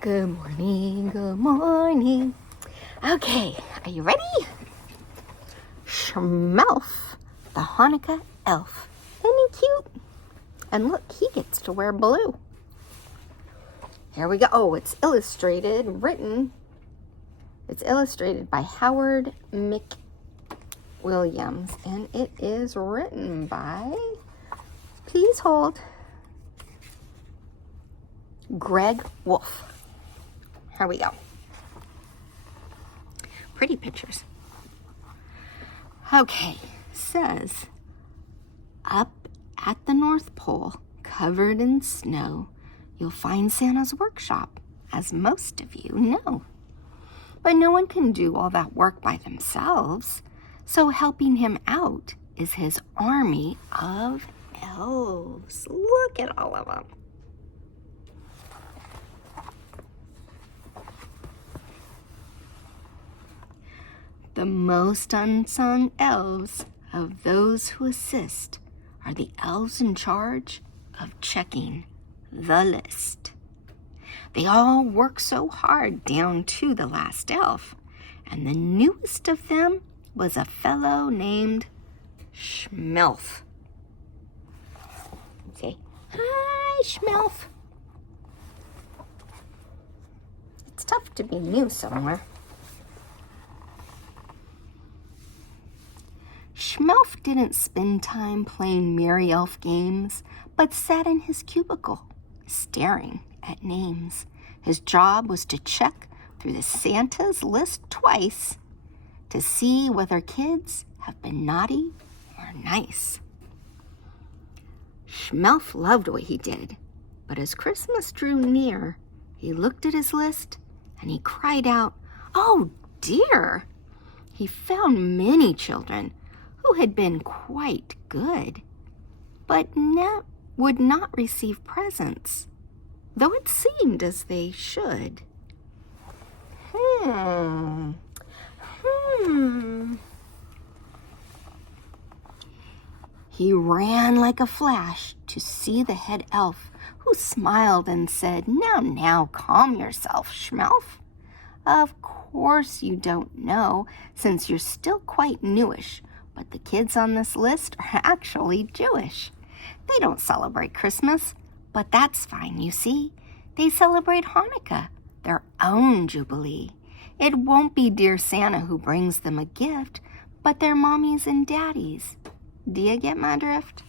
Good morning, good morning. Okay, are you ready? Shmelf the Hanukkah Elf. Isn't he cute? And look, he gets to wear blue. Here we go. Oh, it's illustrated, written. It's illustrated by Howard McWilliams, and it is written by, please hold, Greg Wolf. Here we go. Pretty pictures. Okay, says, up at the North Pole, covered in snow, you'll find Santa's workshop, as most of you know. But no one can do all that work by themselves, so helping him out is his army of elves. Look at all of them. The most unsung elves of those who assist are the elves in charge of checking the list. They all work so hard down to the last elf, and the newest of them was a fellow named Shmelf. Say, hi, Shmelf. It's tough to be new somewhere. Shmelf didn't spend time playing merry elf games, but sat in his cubicle, staring at names. His job was to check through the Santa's list twice to see whether kids have been naughty or nice. Shmelf loved what he did, but as Christmas drew near, he looked at his list and he cried out, "Oh dear!" He found many children who had been quite good, but would not receive presents, though it seemed as they should. He ran like a flash to see the head elf, who smiled and said, Now, calm yourself, Shmelf. Of course you don't know, since you're still quite newish, but the kids on this list are actually Jewish. They don't celebrate Christmas, but that's fine, you see. They celebrate Hanukkah, their own jubilee. It won't be dear Santa who brings them a gift, but their mommies and daddies. Do you get my drift?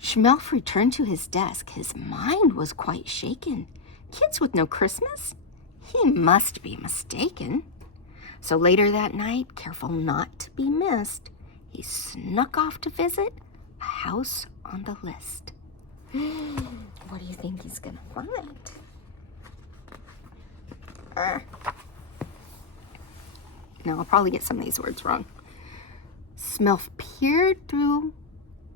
Shmelf returned to his desk. His mind was quite shaken. Kids with no Christmas? He must be mistaken. So later that night, careful not to be missed, he snuck off to visit a house on the list. What do you think he's gonna find? No, I'll probably get some of these words wrong. Shmelf peered through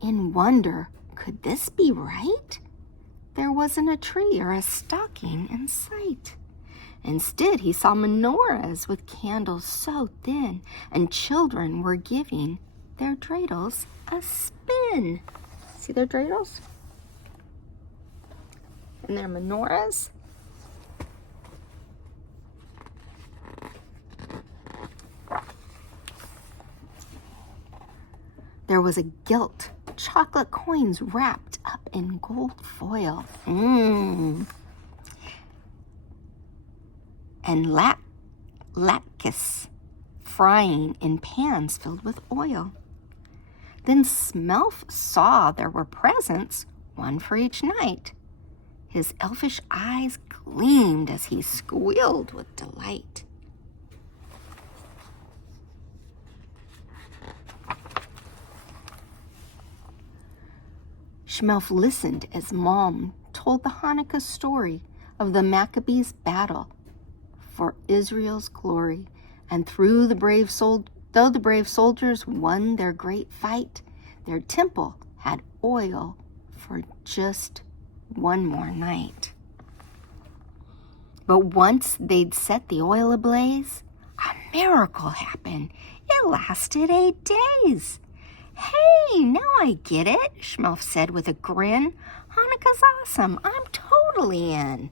in wonder. Could this be right? There wasn't a tree or a stocking in sight. Instead, he saw menorahs with candles so thin, and children were giving their dreidels a spin. See their dreidels? And their menorahs? There was a gilt chocolate coins wrapped up in gold foil. And latkes frying in pans filled with oil. Then Shmelf saw there were presents, one for each night. His elfish eyes gleamed as he squealed with delight. Shmelf listened as Mom told the Hanukkah story of the Maccabees' battle for Israel's glory, and though the brave soldiers won their great fight, their temple had oil for just one more night. But once they'd set the oil ablaze, a miracle happened. It lasted 8 days. Hey, now I get it, Shmelf said with a grin. Hanukkah's awesome. I'm totally in.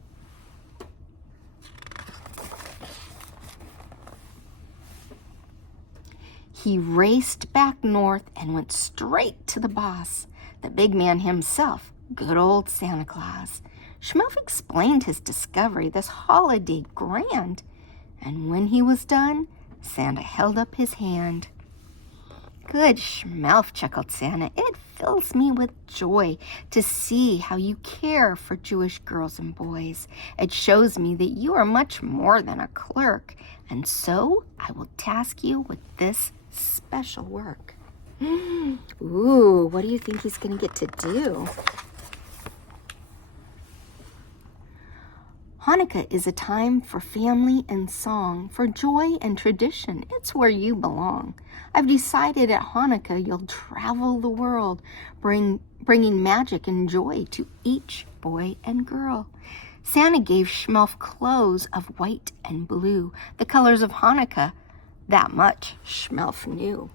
He raced back north and went straight to the boss, the big man himself, good old Santa Claus. Shmelf explained his discovery this holiday grand, and when he was done, Santa held up his hand. Good Shmelf, chuckled Santa. It fills me with joy to see how you care for Jewish girls and boys. It shows me that you are much more than a clerk, and so I will task you with this special work. Ooh, what do you think he's going to get to do? Hanukkah is a time for family and song, for joy and tradition. It's where you belong. I've decided at Hanukkah you'll travel the world, bringing magic and joy to each boy and girl. Santa gave Shmelf clothes of white and blue, the colors of Hanukkah. That much Shmelf knew.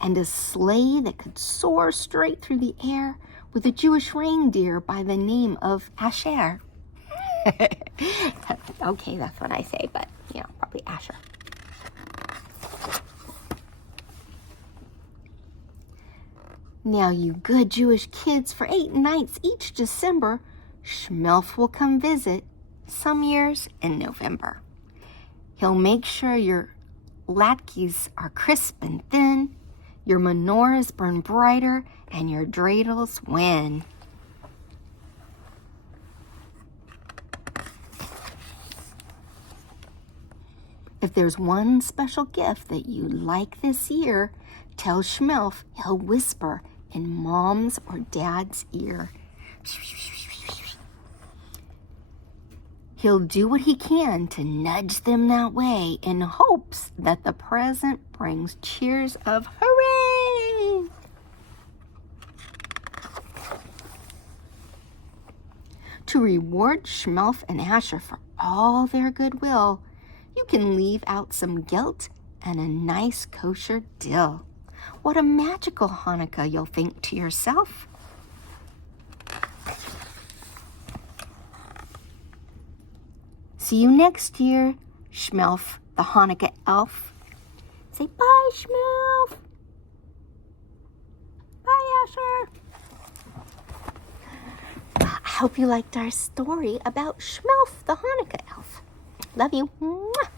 And a sleigh that could soar straight through the air with a Jewish reindeer by the name of Asher. Okay, that's what I say, but, probably Asher. Now, you good Jewish kids, for 8 nights each December, Shmelf will come visit, some years in November. He'll make sure your latkes are crisp and thin, your menorahs burn brighter, and your dreidels win. If there's one special gift that you like this year, tell Shmelf he'll whisper in Mom's or Dad's ear. He'll do what he can to nudge them that way in hopes that the present brings cheers of hooray! To reward Shmelf and Asher for all their goodwill, you can leave out some gelt and a nice kosher dill. What a magical Hanukkah, you'll think to yourself. See you next year, Shmelf the Hanukkah Elf. Say bye, Shmelf. Bye, Asher. I hope you liked our story about Shmelf the Hanukkah Elf. Love you. Mwah.